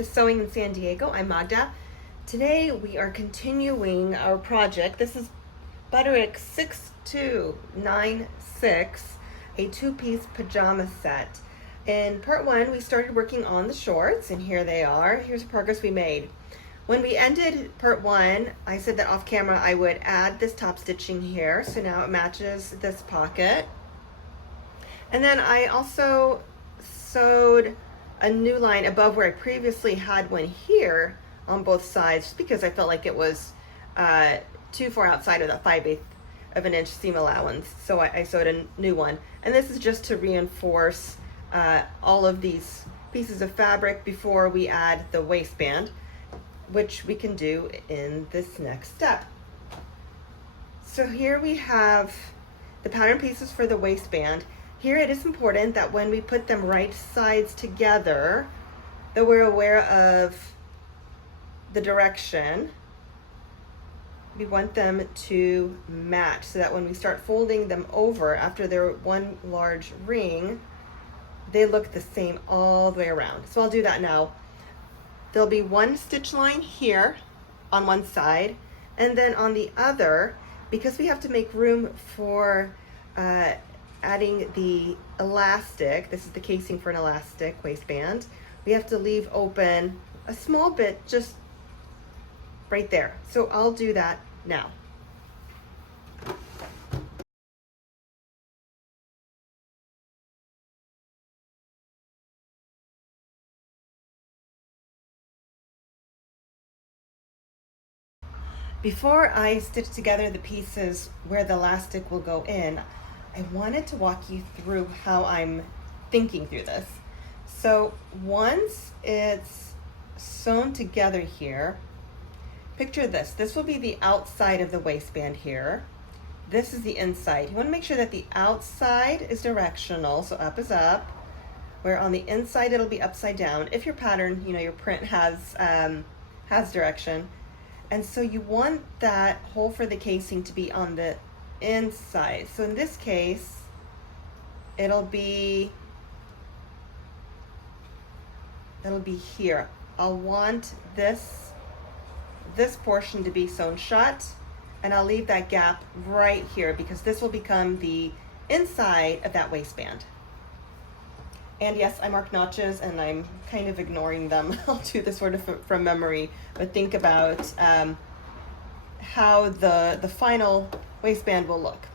to Sewing in San Diego. I'm Magda. Today we are continuing our project. This is Butterick 6296, a two-piece pajama set. In part one, we started working on the shorts, and here they are. Here's the progress we made. When we ended part one, I said that off camera I would add this top stitching here, so now it matches this pocket. And then I also sewed a new line above where I previously had one here on both sides, just because I felt like it was too far outside of the 5/8 of an inch seam allowance. So I sewed a new one. And this is just to reinforce all of these pieces of fabric before we add the waistband, which we can do in this next step. So here we have the pattern pieces for the waistband. Here it is important that when we put them right sides together, that we're aware of the direction. We want them to match so that when we start folding them over after they're one large ring, they look the same all the way around. So I'll do that now. There'll be one stitch line here on one side, and then on the other, because we have to make room for adding the elastic, this is the casing for an elastic waistband, we have to leave open a small bit just right there. So I'll do that now. Before I stitch together the pieces where the elastic will go in, I wanted to walk you through how I'm thinking through this. So once it's sewn together here, picture this. This will be the outside of the waistband here. This is the inside. You want to make sure that the outside is directional, so up is up, where on the inside it'll be upside down. If your pattern, your print has direction. And so you want that hole for the casing to be on the inside. So in this case, it'll be here. I'll want this portion to be sewn shut, and I'll leave that gap right here because this will become the inside of that waistband. And yes, I mark notches and I'm kind of ignoring them. I'll do this sort of from memory, but think about how the final waistband will look.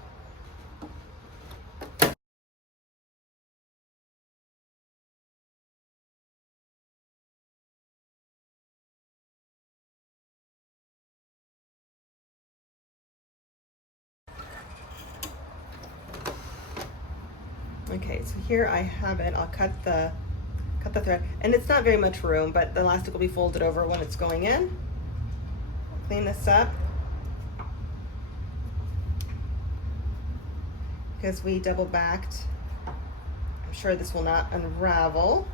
Okay, so here I have it. I'll cut the thread, and it's not very much room, but the elastic will be folded over when it's going in. I'll clean this up because we double backed. I'm sure this will not unravel.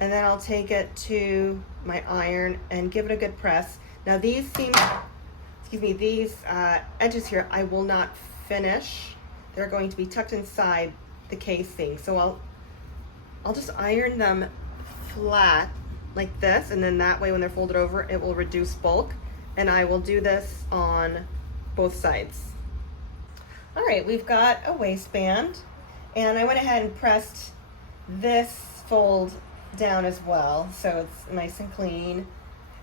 And then I'll take it to my iron and give it a good press. Now these edges here I will not finish. They're going to be tucked inside the casing. So I'll just iron them flat like this, and then that way when they're folded over it will reduce bulk, and I will do this on both sides. All right, we've got a waistband, and I went ahead and pressed this fold down as well so it's nice and clean.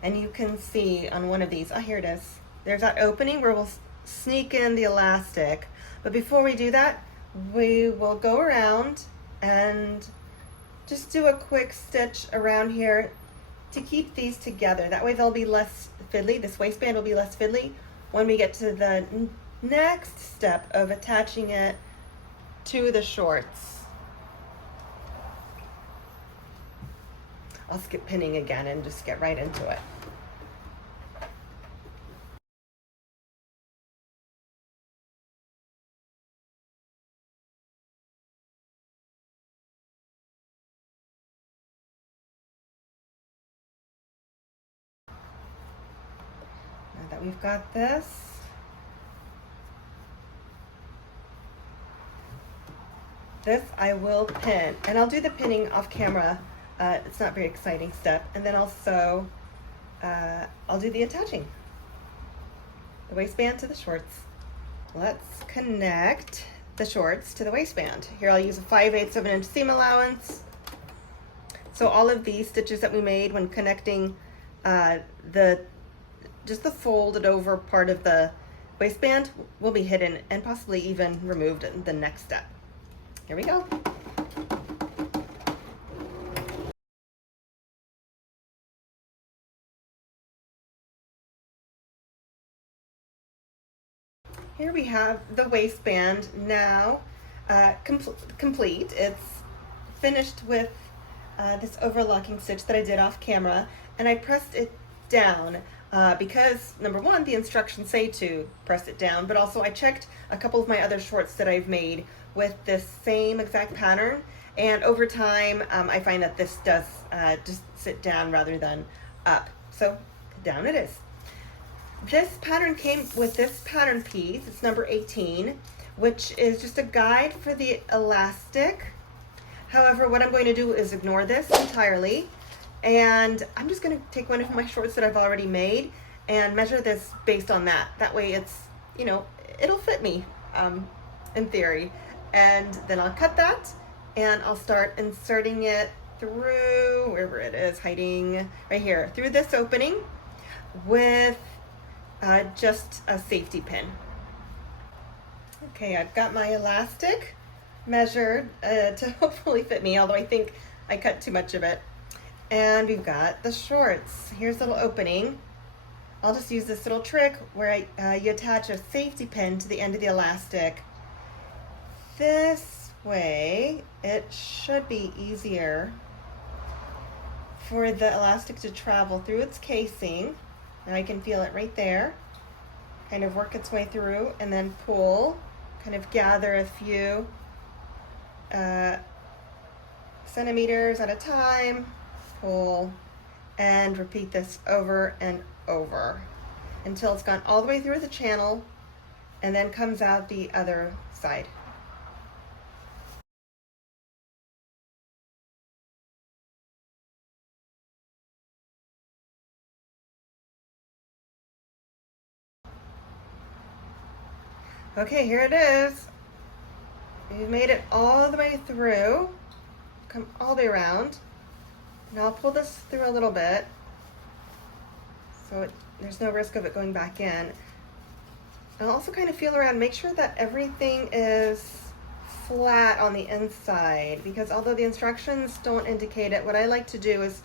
And you can see on one of these, here it is, there's that opening where we'll sneak in the elastic. But before we do that, we will go around and just do a quick stitch around here to keep these together. That way they'll be less fiddly. This waistband will be less fiddly when we get to the next step of attaching it to the shorts. I'll skip pinning again and just get right into it. That we've got this, I will pin, and I'll do the pinning off camera It's not a very exciting step. And then also, I'll do the attaching. The waistband to the shorts. Let's connect the shorts to the waistband. Here I'll use a 5/8 of an inch seam allowance. So all of these stitches that we made when connecting just the folded over part of the waistband will be hidden and possibly even removed in the next step. Here we go. Here we have the waistband now complete. It's finished with this overlocking stitch that I did off camera, and I pressed it down because number one, the instructions say to press it down, but also I checked a couple of my other shorts that I've made with this same exact pattern, and over time I find that this does just sit down rather than up. So down it is. This pattern came with this pattern piece. It's number 18, which is just a guide for the elastic. However, what I'm going to do is ignore this entirely, and I'm just going to take one of my shorts that I've already made and measure this based on that. That way it's, you know, it'll fit me in theory. And then I'll cut that and I'll start inserting it through, wherever it is, hiding right here, through this opening with just a safety pin. Okay, I've got my elastic measured to hopefully fit me, although I think I cut too much of it. And we've got the shorts. Here's a little opening. I'll just use this little trick where you attach a safety pin to the end of the elastic. This way, it should be easier for the elastic to travel through its casing. And I can feel it right there, kind of work its way through and then pull, kind of gather a few centimeters at a time, pull, and repeat this over and over until it's gone all the way through the channel and then comes out the other side. Okay, here it is. We've made it all the way through, come all the way around. Now I'll pull this through a little bit so there's no risk of it going back in. I'll also kind of feel around, make sure that everything is flat on the inside, because although the instructions don't indicate it, what I like to do is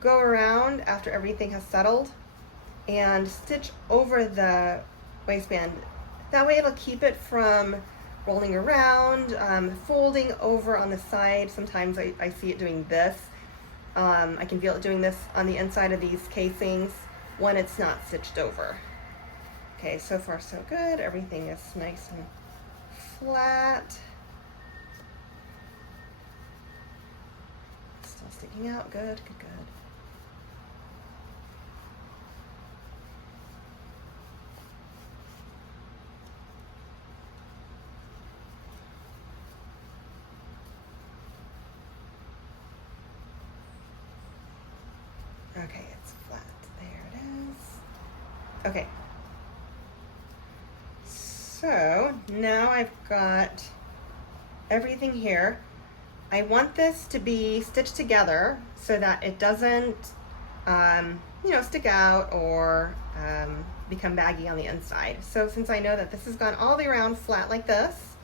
go around after everything has settled and stitch over the waistband. That way it'll keep it from rolling around, folding over on the side. Sometimes I see it doing this. I can feel it doing this on the inside of these casings when it's not stitched over. Okay, so far so good. Everything is nice and flat. Still sticking out, good, good, good. Okay, it's flat. There it is. Okay. So now I've got everything here. I want this to be stitched together so that it doesn't, you know, stick out or become baggy on the inside. So since I know that this has gone all the way around flat like this,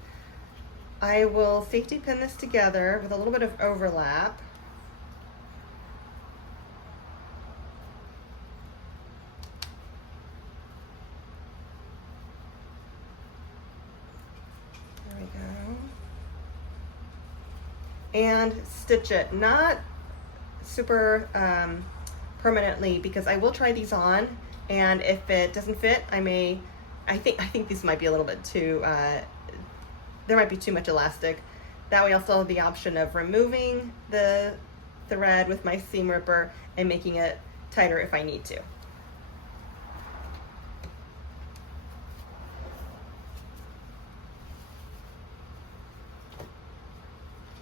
I will safety pin this together with a little bit of overlap. And stitch it, not super permanently, because I will try these on, and if it doesn't fit, I think these might be a little bit too, there might be too much elastic. That way I'll still have the option of removing the thread with my seam ripper and making it tighter if I need to.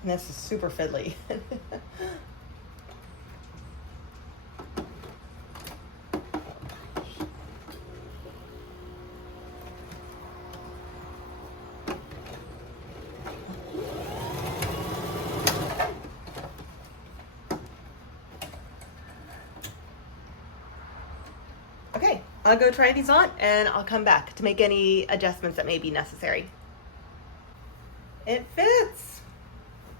And this is super fiddly. I'll go try these on and I'll come back to make any adjustments that may be necessary. It fits.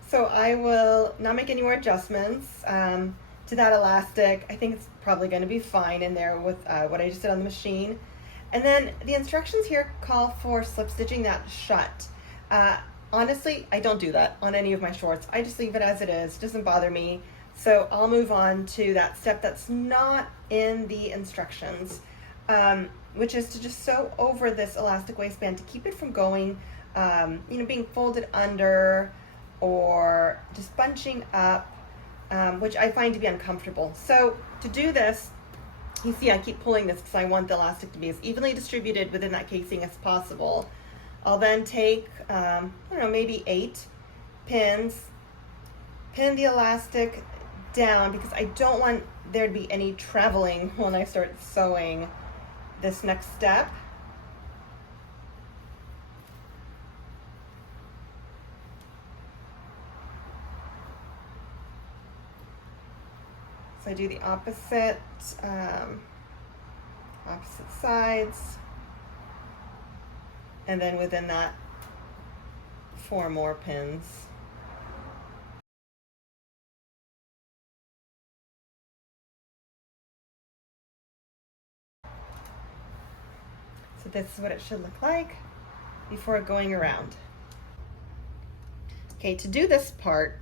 So I will not make any more adjustments to that elastic. I think it's probably going to be fine in there with what I just did on the machine. And then the instructions here call for slip stitching that shut. Honestly, I don't do that on any of my shorts. I just leave it as it is. It doesn't bother me. So I'll move on to that step that's not in the instructions, which is to just sew over this elastic waistband to keep it from going, being folded under or just bunching up, which I find to be uncomfortable. So to do this, you see I keep pulling this because I want the elastic to be as evenly distributed within that casing as possible. I'll then take, maybe 8 pins, pin the elastic down because I don't want there to be any traveling when I start sewing this next step. So I do the opposite sides, and then within that 4 more pins. So this is what it should look like before going around. Okay, to do this part,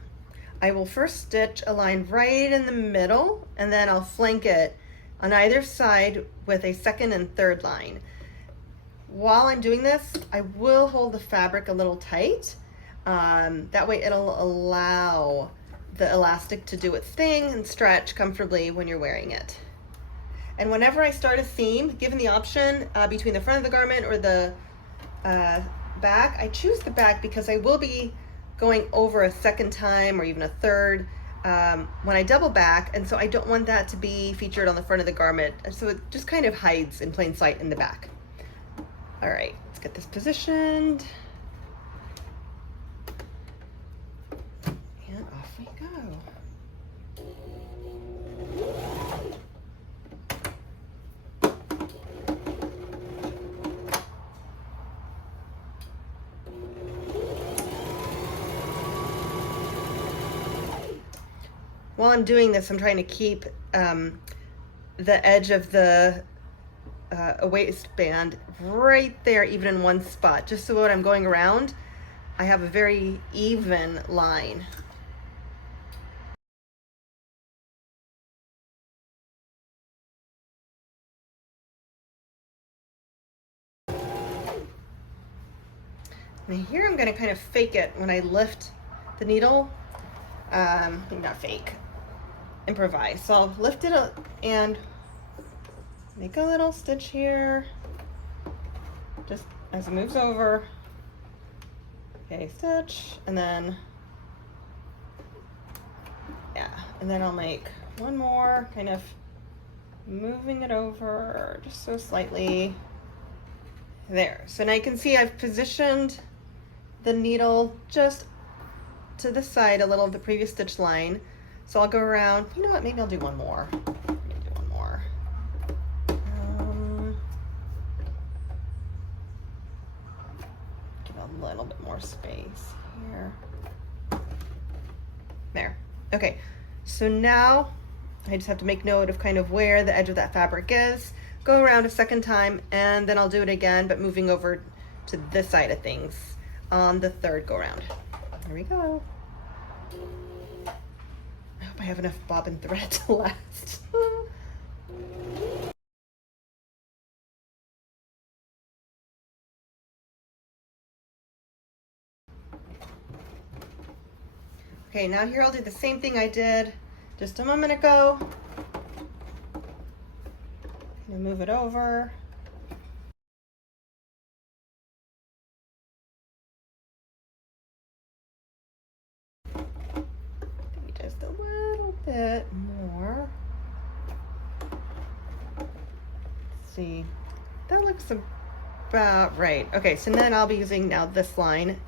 I will first stitch a line right in the middle, and then I'll flank it on either side with a second and third line. While I'm doing this, I will hold the fabric a little tight. That way it'll allow the elastic to do its thing and stretch comfortably when you're wearing it. And whenever I start a seam, given the option between the front of the garment or the back, I choose the back because I will be going over a second time or even a third when I double back, and so I don't want that to be featured on the front of the garment, so it just kind of hides in plain sight in the back. All right, let's get this positioned. And off we go. While I'm doing this, I'm trying to keep the edge of the waistband right there, even in one spot, just so when I'm going around, I have a very even line. Now here I'm going to kind of fake it when I lift the needle. Not fake, improvise. So I'll lift it up and make a little stitch here, just as it moves over. Okay, stitch, and then, and then I'll make one more, kind of moving it over just so slightly. There. So now you can see I've positioned the needle just to the side a little of the previous stitch line. So I'll go around, you know what, maybe I'll do one more. Give a little bit more space here. There. Okay, so now I just have to make note of kind of where the edge of that fabric is, go around a second time, and then I'll do it again, but moving over to this side of things on the third go around. Here we go. I hope I have enough bobbin thread to last. Okay, now here I'll do the same thing I did just a moment ago. Kind of move it over. Just a little bit more. Let's see, that looks about right. Okay, so then I'll be using now this line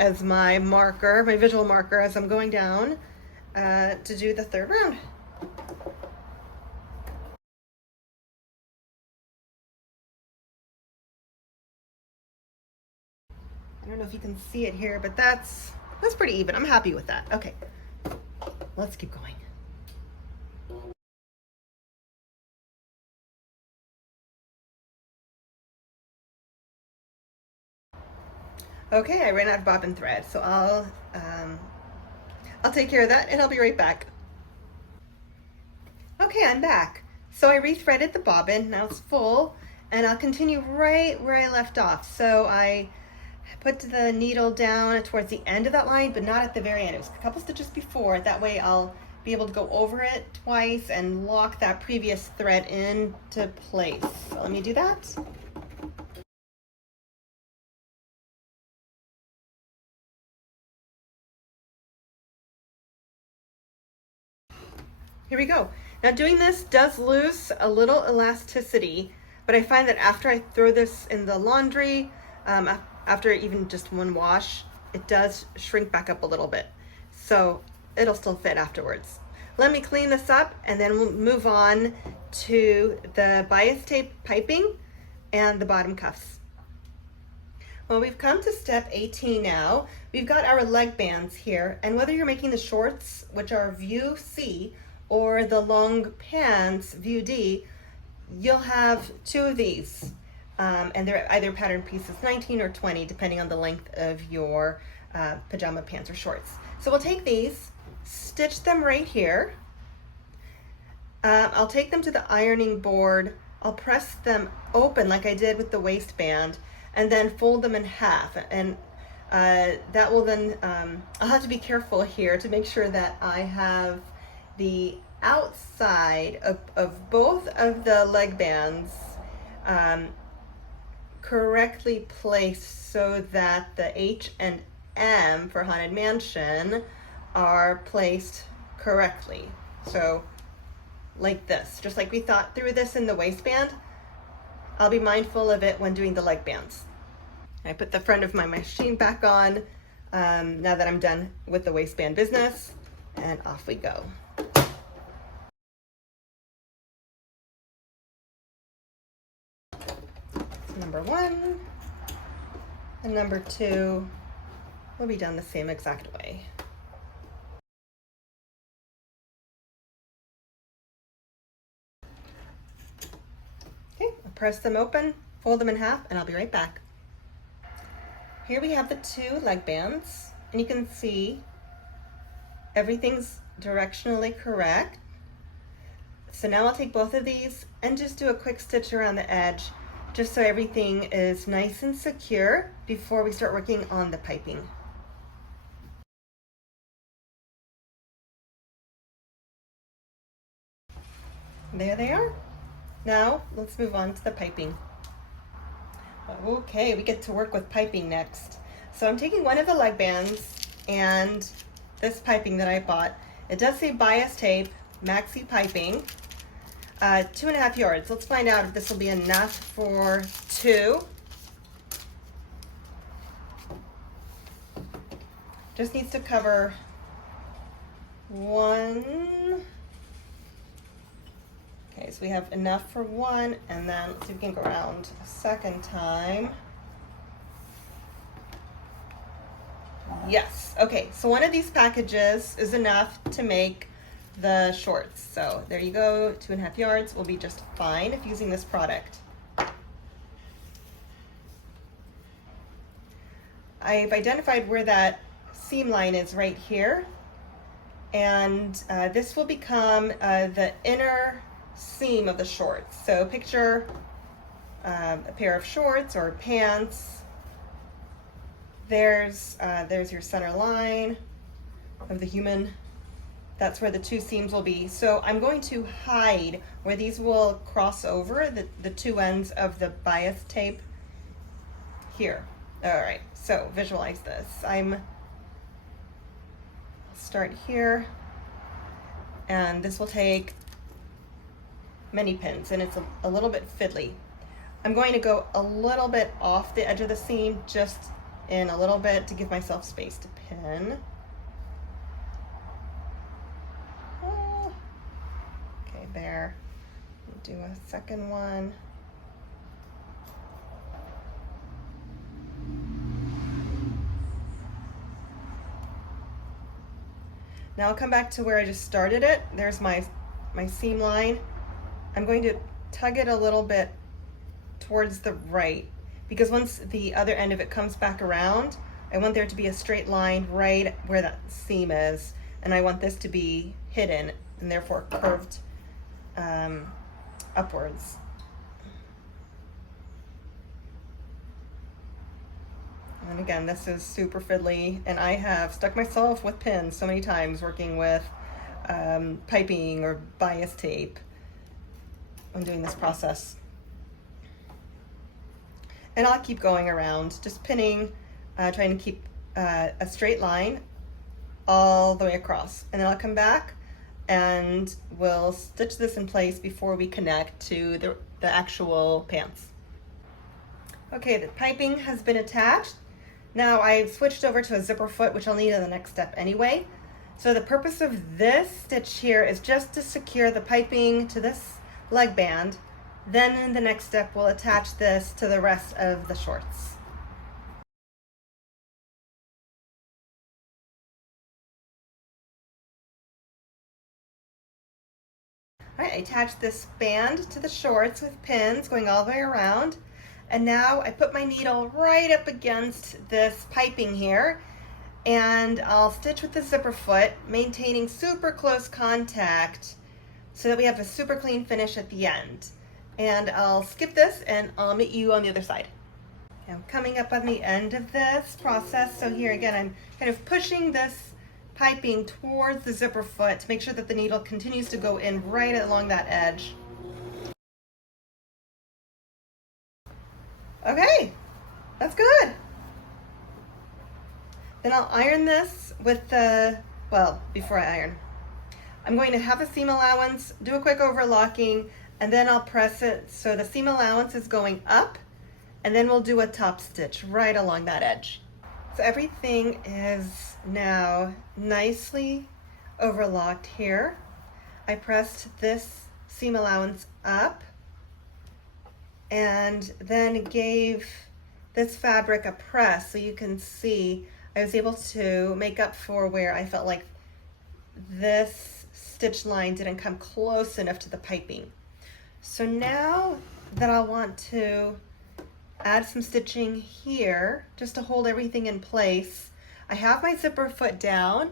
as my marker, my visual marker as I'm going down to do the third round. I don't know if you can see it here, but that's pretty even. I'm happy with that. Okay, let's keep going. Okay, I ran out of bobbin thread, so I'll take care of that and I'll be right back. Okay, I'm back. So I rethreaded the bobbin, now it's full, and I'll continue right where I left off. So I put the needle down towards the end of that line, but not at the very end. It was a couple stitches before. That way I'll be able to go over it twice and lock that previous thread into place. So let me do that. Here we go. Now doing this does lose a little elasticity, but I find that after I throw this in the laundry, after even just one wash, it does shrink back up a little bit. So it'll still fit afterwards. Let me clean this up and then we'll move on to the bias tape piping and the bottom cuffs. Well, we've come to step 18 now. We've got our leg bands here, and whether you're making the shorts, which are view C, or the long pants, view D, you'll have two of these. And they're either pattern pieces 19 or 20, depending on the length of your pajama pants or shorts. So we'll take these, stitch them right here. I'll take them to the ironing board. I'll press them open like I did with the waistband, and then fold them in half. And that will then, I'll have to be careful here to make sure that I have the outside of both of the leg bands correctly placed so that the H and M for Haunted Mansion are placed correctly. So like this, just like we thought through this in the waistband, I'll be mindful of it when doing the leg bands. I put the front of my machine back on now that I'm done with the waistband business, and off we go. Number one and number two will be done the same exact way. Okay, I'll press them open, fold them in half, and I'll be right back. Here we have the two leg bands, and you can see everything's directionally correct. So now I'll take both of these and just do a quick stitch around the edge, just so everything is nice and secure before we start working on the piping. There they are. Now let's move on to the piping. Okay, we get to work with piping next. So I'm taking one of the leg bands and this piping that I bought. It does say bias tape, maxi piping, 2.5 yards. Let's find out if this will be enough for two. Just needs to cover one. Okay, so we have enough for one, and then let's see if we can go around a second time. Yes, okay, so one of these packages is enough to make the shorts. So there you go, 2.5 yards will be just fine if using this product. I've identified where that seam line is right here, and this will become the inner seam of the shorts. So picture a pair of shorts or pants. There's your center line of the human. That's where the two seams will be. So I'm going to hide where these will cross over the two ends of the bias tape here. All right, so visualize this. I'll start here, and this will take many pins, and it's a little bit fiddly. I'm going to go a little bit off the edge of the seam, just in a little bit to give myself space to pin. Okay, there. Do a second one. Now I'll come back to where I just started it. There's my seam line. I'm going to tug it a little bit towards the right, because once the other end of it comes back around, I want there to be a straight line right where that seam is, and I want this to be hidden and therefore curved upwards. And again, this is super fiddly, and I have stuck myself with pins so many times working with piping or bias tape when doing this process. And I'll keep going around, just pinning, trying to keep a straight line all the way across. And then I'll come back and we'll stitch this in place before we connect to the actual pants. Okay, the piping has been attached. Now I've switched over to a zipper foot, which I'll need in the next step anyway. So the purpose of this stitch here is just to secure the piping to this leg band. Then in the next step, we'll attach this to the rest of the shorts. All right, I attached this band to the shorts with pins going all the way around. And now I put my needle right up against this piping here, and I'll stitch with the zipper foot, maintaining super close contact so that we have a super clean finish at the end. And I'll skip this and I'll meet you on the other side. I'm coming up on the end of this process. So here again, I'm kind of pushing this piping towards the zipper foot to make sure that the needle continues to go in right along that edge. Okay, that's good. Then I'll iron this with the, well, before I iron, I'm going to have a seam allowance, do a quick overlocking, and then I'll press it so the seam allowance is going up, and then we'll do a top stitch right along that edge. So everything is now nicely overlocked here. I pressed this seam allowance up and then gave this fabric a press, so you can see I was able to make up for where I felt like this stitch line didn't come close enough to the piping. So now that I want to add some stitching here just to hold everything in place, I have my zipper foot down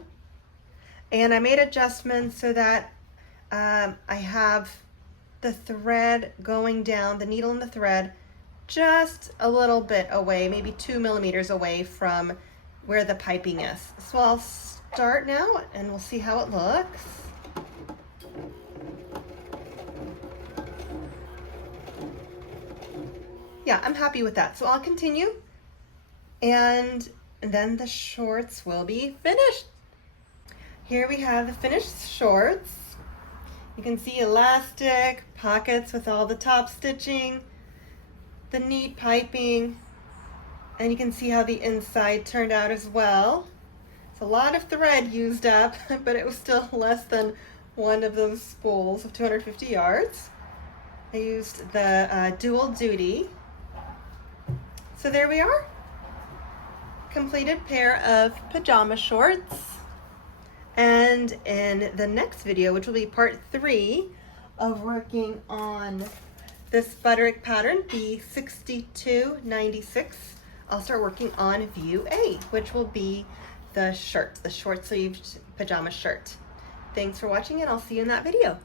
and I made adjustments so that I have the thread going down, the needle and the thread just a little bit away, maybe 2 millimeters away from where the piping is. So I'll start now and we'll see how it looks. Yeah, I'm happy with that. So I'll continue and then the shorts will be finished. Here we have the finished shorts. You can see elastic, pockets with all the top stitching, the neat piping, and you can see how the inside turned out as well. It's a lot of thread used up, but it was still less than one of those spools of 250 yards. I used the dual duty. So there we are. Completed pair of pajama shorts. And in the next video, which will be part 3 of working on this Butterick pattern, the 6296, I'll start working on view A, which will be the shirt, the short sleeved pajama shirt. Thanks for watching and I'll see you in that video.